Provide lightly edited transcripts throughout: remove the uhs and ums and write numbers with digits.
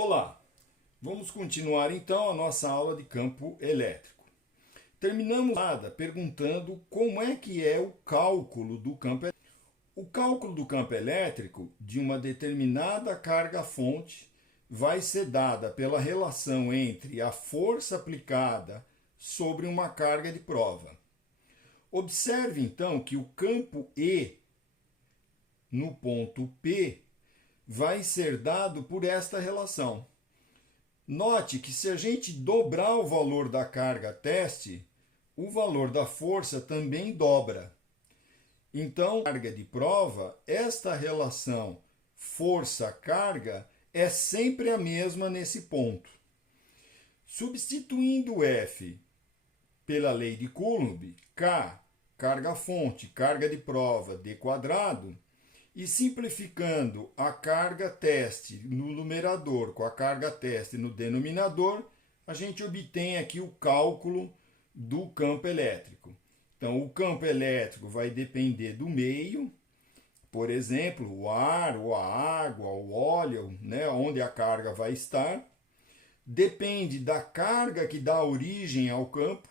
Olá, vamos continuar então a nossa aula de campo elétrico. Terminamos perguntando como é que é o cálculo do campo elétrico. O cálculo do campo elétrico de uma determinada carga-fonte vai ser dada pela relação entre a força aplicada sobre uma carga de prova. Observe então que o campo E no ponto P vai ser dado por esta relação. Note que se a gente dobrar o valor da carga teste, o valor da força também dobra. Então, carga de prova, esta relação força-carga é sempre a mesma nesse ponto. Substituindo F pela lei de Coulomb, K, carga-fonte, carga de prova, d quadrado, e simplificando a carga teste no numerador com a carga teste no denominador, a gente obtém aqui o cálculo do campo elétrico. Então, o campo elétrico vai depender do meio, por exemplo, o ar, ou a água, o óleo, né, onde a carga vai estar. Depende da carga que dá origem ao campo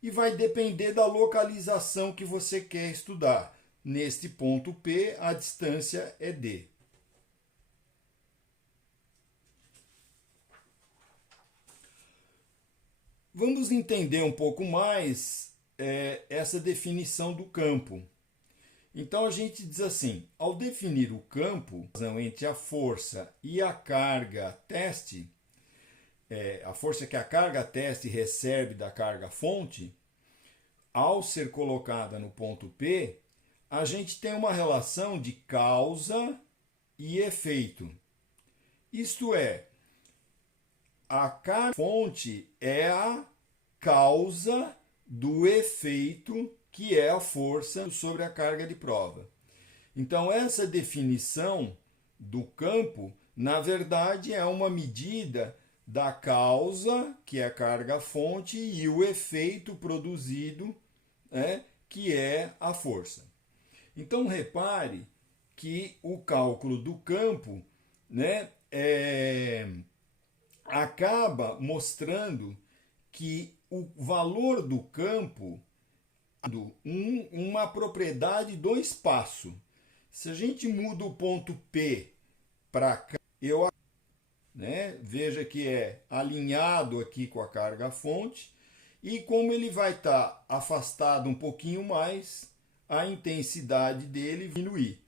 e vai depender da localização que você quer estudar. Neste ponto P, a distância é d. Vamos entender um pouco mais essa definição do campo. Então, a gente diz assim, ao definir o campo entre a força e a carga teste, a força que a carga teste recebe da carga fonte, ao ser colocada no ponto P, a gente tem uma relação de causa e efeito. Isto é, a carga fonte é a causa do efeito que é a força sobre a carga de prova. Então, essa definição do campo, na verdade, é uma medida da causa, que é a carga-fonte, e o efeito produzido, que é a força. Então, repare que o cálculo do campo acaba mostrando que o valor do campo é uma propriedade do espaço. Se a gente muda o ponto P para cá, veja que é alinhado aqui com a carga-fonte, e como ele vai estar afastado um pouquinho mais, a intensidade dele diminuir.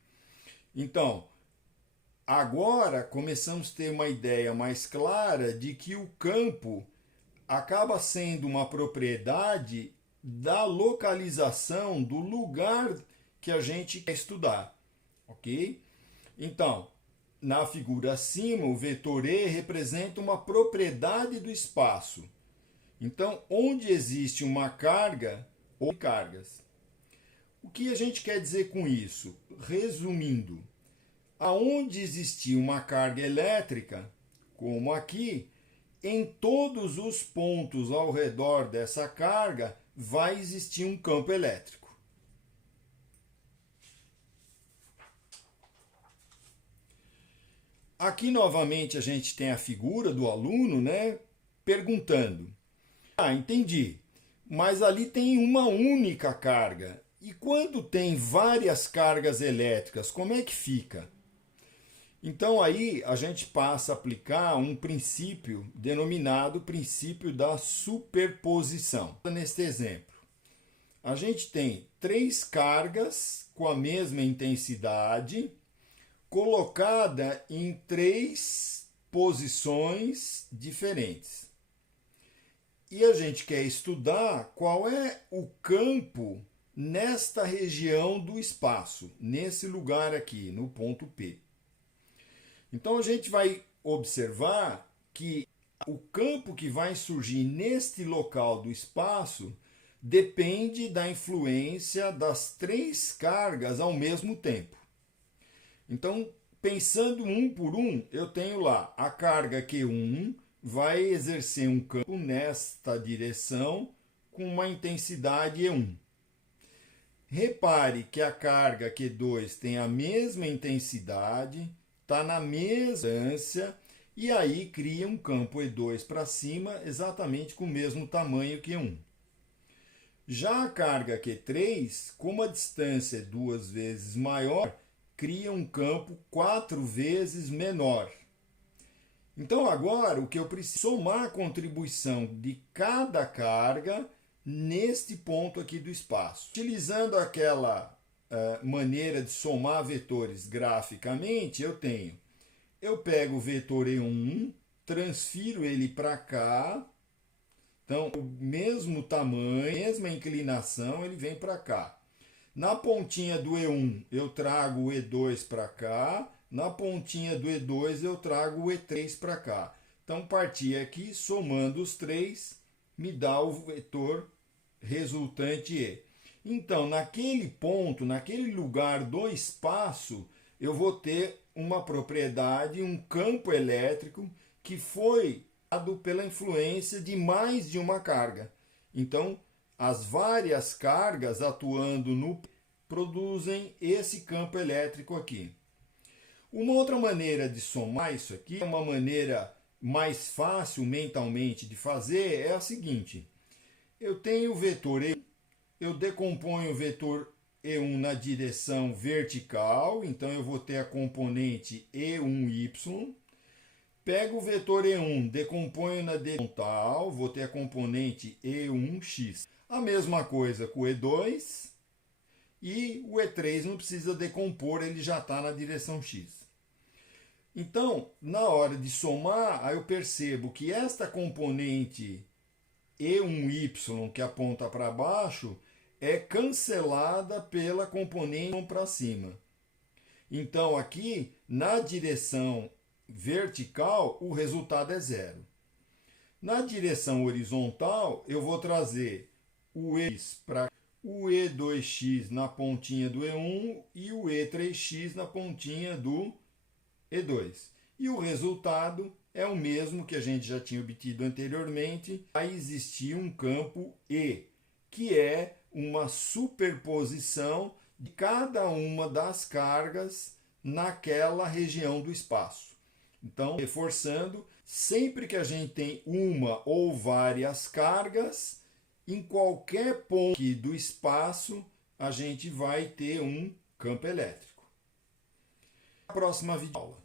Então, agora começamos a ter uma ideia mais clara de que o campo acaba sendo uma propriedade da localização do lugar que a gente quer estudar, ok? Então, na figura acima, o vetor E representa uma propriedade do espaço. Então, onde existe uma carga ou cargas. O que a gente quer dizer com isso? Resumindo, aonde existir uma carga elétrica, como aqui, em todos os pontos ao redor dessa carga vai existir um campo elétrico. Aqui novamente a gente tem a figura do aluno, perguntando: entendi, mas ali tem uma única carga. E quando tem várias cargas elétricas, como é que fica? Então aí a gente passa a aplicar um princípio denominado princípio da superposição. Neste exemplo, a gente tem 3 cargas com a mesma intensidade colocada em 3 posições diferentes. E a gente quer estudar qual é o campo nesta região do espaço, nesse lugar aqui, no ponto P. Então, a gente vai observar que o campo que vai surgir neste local do espaço depende da influência das 3 cargas ao mesmo tempo. Então, pensando um por um, eu tenho lá a carga Q1 vai exercer um campo nesta direção com uma intensidade E1. Repare que a carga Q2 tem a mesma intensidade, está na mesma distância E aí cria um campo E2 para cima, exatamente com o mesmo tamanho que E1. Já a carga Q3, como a distância é 2 vezes maior, cria um campo 4 vezes menor. Então agora o que eu preciso é somar a contribuição de cada carga neste ponto aqui do espaço. Utilizando aquela maneira de somar vetores graficamente, eu pego o vetor E1, transfiro ele para cá, então o mesmo tamanho, mesma inclinação, ele vem para cá. Na pontinha do E1 eu trago o E2 para cá, na pontinha do E2 eu trago o E3 para cá. Então partir aqui, somando os três, me dá o vetor resultante E. Então, naquele ponto, naquele lugar do espaço, eu vou ter uma propriedade, um campo elétrico que foi dado pela influência de mais de uma carga. Então, as várias cargas atuando no produzem esse campo elétrico aqui. Uma outra maneira de somar isso aqui, uma maneira mais fácil mentalmente de fazer, é a seguinte. Eu tenho o vetor E, eu decomponho o vetor E1 na direção vertical, então eu vou ter a componente E1y. Pego o vetor E1, decomponho na direção horizontal, vou ter a componente E1x. A mesma coisa com o E2 e o E3 não precisa decompor, ele já está na direção x. Então, na hora de somar, aí eu percebo que esta componente E1y que aponta para baixo é cancelada pela componente para cima. Então, aqui, na direção vertical, o resultado é zero. Na direção horizontal, eu vou trazer o o E2x na pontinha do E1 e o E3x na pontinha do E2. E o resultado é o mesmo que a gente já tinha obtido anteriormente. Aí existia um campo E, que é uma superposição de cada uma das cargas naquela região do espaço. Então, reforçando, sempre que a gente tem uma ou várias cargas, em qualquer ponto do espaço, a gente vai ter um campo elétrico. Na próxima videoaula.